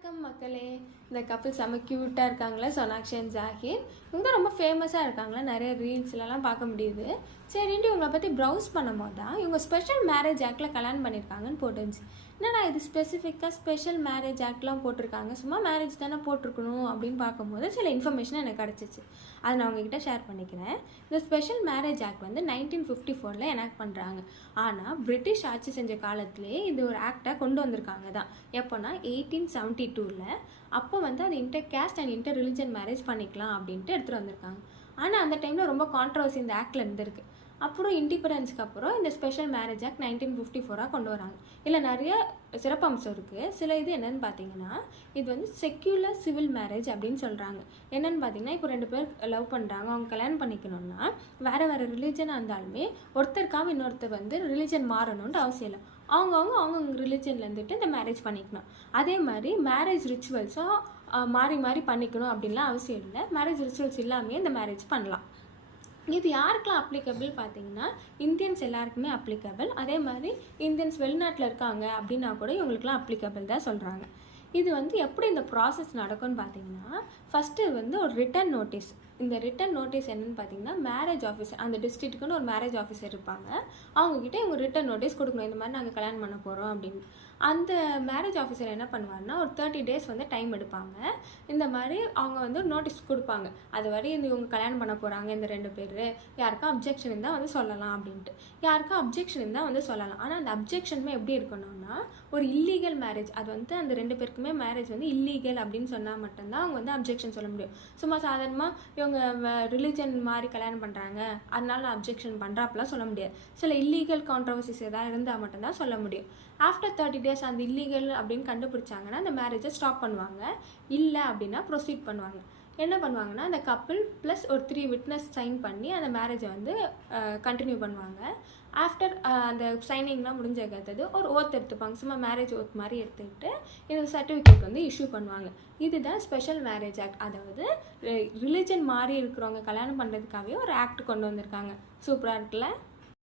வணக்கம் மக்களே. இந்த கப்பிள் செம்ம க்யூட்டாக இருக்காங்களே, சோனாக்ஷி அண்ட் ஜாகிர். இவங்க ரொம்ப ஃபேமஸாக இருக்காங்களா, நிறைய ரீல்ஸ்லலாம் பார்க்க முடியுது. சரின்ட்டு இவங்களை பற்றி ப்ரௌஸ் பண்ணும் போது தான் இவங்க ஸ்பெஷல் மேரேஜ் ஆக்டில் கல்யாணம் பண்ணியிருக்காங்கன்னு போட்டுருந்துச்சு. என்னடா இது ஸ்பெசிஃபிக்காக ஸ்பெஷல் மேரேஜ் ஆக்ட்லாம் போட்டிருக்காங்க, சும்மா மேரேஜ் தானே போட்டிருக்கணும் அப்படின்னு பார்க்கும்போது சில இன்ஃபர்மேஷன் எனக்கு கிடச்சிச்சு. அதை நான் உங்ககிட்ட ஷேர் பண்ணிக்கிறேன். இந்த ஸ்பெஷல் மேரேஜ் ஆக்ட் வந்து 1954 எனாக்ட் பண்ணுறாங்க. ஆனால் பிரிட்டிஷ் ஆட்சி செஞ்ச காலத்திலே இது ஒரு ஆக்டாக கொண்டு வந்திருக்காங்க தான். எப்போனா 1872 அப்போ வந்து அது inter caste and inter religion marriage பண்ணிக்கலாம் அப்படின்ட்டு எடுத்துகிட்டு வந்திருக்காங்க. ஆனால் அந்த டைமில் ரொம்ப கான்ட்ரவர்சி இந்த ஆக்டில் இருந்திருக்கு. அப்புறம் இண்டிபெண்டன்ஸ்க்கு அப்புறம் இந்த ஸ்பெஷல் மேரேஜ் ஆக்ட் 1954 கொண்டு வராங்க. இதில் நிறைய சிறப்பம்சம் இருக்குது. சில இது என்னென்னு பார்த்தீங்கன்னா, இது வந்து செக்யூலர் சிவில் மேரேஜ் அப்படின்னு சொல்கிறாங்க. என்னென்னு பார்த்தீங்கன்னா, இப்போ 2 பேர் லவ் பண்ணுறாங்க, அவங்க கல்யாணம் பண்ணிக்கணும்னா வேறு ரிலீஜனாக இருந்தாலுமே ஒருத்தருக்காக இன்னொருத்தர் வந்து ரிலீஜன் மாறணுன்ட்டு அவசியம் இல்லை. அவங்க ரிலீஜனில் இருந்துட்டு இந்த மேரேஜ் பண்ணிக்கணும். அதே மாதிரி மேரேஜ் ரிச்சுவல்ஸும் மாறி மாறி பண்ணிக்கணும் அப்படின்லாம் அவசியம் இல்லை. மேரேஜ் ரிச்சுவல்ஸ் இல்லாமல் இந்த மேரேஜ் பண்ணலாம். இது யாருக்கெல்லாம் அப்ளிகபிள் பார்த்தீங்கன்னா, இந்தியன்ஸ் எல்லாருக்குமே அப்ளிகபிள். அதே மாதிரி இந்தியன்ஸ் வெளிநாட்டில் இருக்காங்க அப்படின்னா கூட இவங்களுக்குலாம் அப்ளிகபிள் தான் சொல்கிறாங்க. இது வந்து எப்படி இந்த ப்ராசஸ் நடக்கும்னு பார்த்தீங்கன்னா, ஃபஸ்ட்டு வந்து ஒரு ரிட்டன் நோட்டீஸ். இந்த ரிட்டன் நோட்டீஸ் என்னென்னு பார்த்தீங்கன்னா, மேரேஜ் ஆஃபீஸர், அந்த டிஸ்ட்ரிக்ட்டுக்குன்னு ஒரு மேரேஜ் ஆஃபீஸர் இருப்பாங்க. அவங்கக்கிட்ட இவங்க ரிட்டன் நோட்டீஸ் கொடுக்கணும், இந்த மாதிரி நாங்கள் கல்யாணம் பண்ண போகிறோம் அப்படின்னு. அந்த மேரேஜ் ஆஃபீஸர் என்ன பண்ணுவாருன்னா, ஒரு 30 days வந்து டைம் எடுப்பாங்க. இந்த மாதிரி அவங்க வந்து நோட்டீஸ் கொடுப்பாங்க. அது வரை இவங்க கல்யாணம் பண்ண போகிறாங்க இந்த 2 பேர், யாருக்கும் அப்ஜெக்ஷன் இருந்தால் வந்து சொல்லலாம் அப்படின்ட்டு. யாருக்கும் அப்ஜெக்ஷன் இருந்தால் வந்து சொல்லலாம். ஆனால் அந்த அப்ஜெக்ஷனுமே எப்படி இருக்கணும்னா, ஒரு இல்லீகல் மேரேஜ், அது வந்து அந்த 2 பேருக்குமே மேரேஜ் வந்து இல்லீகல் அப்படின்னு சொன்னால் மட்டும்தான் அவங்க வந்து அப்ஜெக்ஷன் சொல்ல முடியும். சும்மா சாதாரணமாக இவங்க ரிலிஜன் மாதிரி கல்யாணம் பண்ணுறாங்க அதனால நான் அப்ஜெக்ஷன் பண்ணுறாப்பெல்லாம் சொல்ல முடியாது. சில இல்லீகல் கான்ட்ரவர்சிஸ் எதாவது இருந்தால் மட்டும்தான் சொல்ல முடியும். ஆஃப்டர் 30 days அந்த இல்லீகல் அப்படின்னு கண்டுபிடிச்சாங்கன்னா அந்த மேரேஜை ஸ்டாப் பண்ணுவாங்க. இல்லை அப்படின்னா ப்ரொசீட் பண்ணுவாங்க. என்ன பண்ணுவாங்கன்னா, அந்த கப்பிள் ப்ளஸ் ஒரு 3 witness சைன் பண்ணி அந்த மேரேஜை வந்து கண்டினியூ பண்ணுவாங்க. ஆஃப்டர் அந்த சைனிங்லாம் முடிஞ்சதுக்கு ஒரு ஓத் எடுத்துப்பாங்க. சும்மா மேரேஜ் ஓத் மாதிரி எடுத்துக்கிட்டு இந்த சர்டிஃபிகேட் வந்து இஷ்யூ பண்ணுவாங்க. இதுதான் ஸ்பெஷல் மேரேஜ் ஆக்ட். அதாவது ரிலிஜன் மாறி இருக்கிறவங்க கல்யாணம் பண்ணுறதுக்காகவே ஒரு ஆக்ட் கொண்டு வந்திருக்காங்க. சூப்பராக இருக்குல்ல?